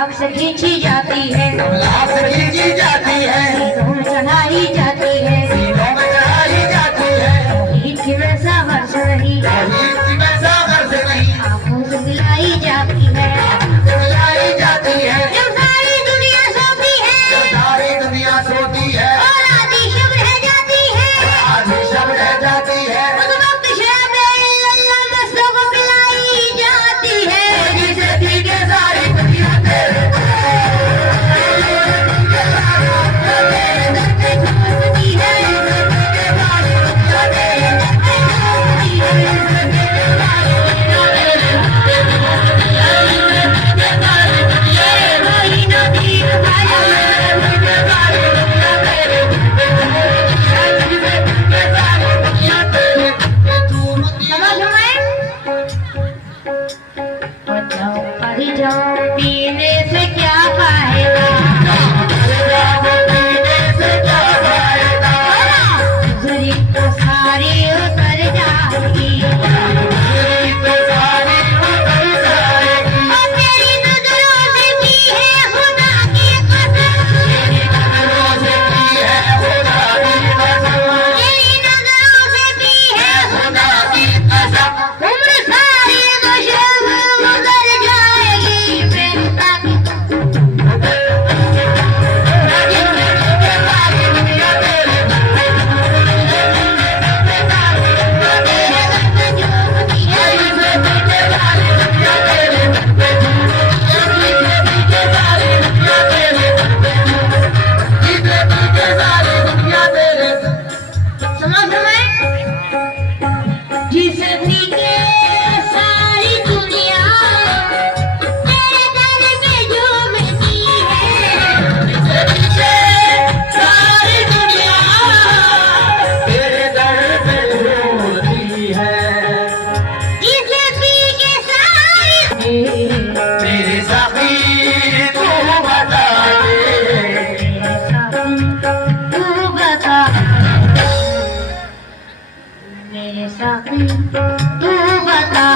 लाख से खींची जाती है, लाख से खींची जाती है, सीनों में चढ़ाई जाती है, सीनों में चढ़ाई जाती है। ईद की वैसा वर्ष नहीं, ईद की वैसा वर्ष नहीं, आंखों से मिलाई जाती है, मिलाई जाती है। जब सारी दुनिया सोती है, जब सारी दुनिया सोती है और आधी शब रह जाती है, आधी शब रह जाती है, उस वक्त शब अल्लाह मस्तों को पिलाई जाती है। जिसे पी के सारी दुनिया तेरे होती है, पीने से क्या फायदा, गुजरी तो सारी उतर जाएगी, और तेरी नजरों से भी है खुदा की कसम, तेरी नजरों से भी है खुदा की कसम, उम्र सारी मुश्किल गुजर जाएगी बेटा की जिसकी के सारी दुनिया तेरे दर पे झूमती है, सारी दुनिया तेरे दर पे झूमती है। जिसकी के सारी मेरे साथी तू बता दे, तू बता, मेरे साथी तू बता।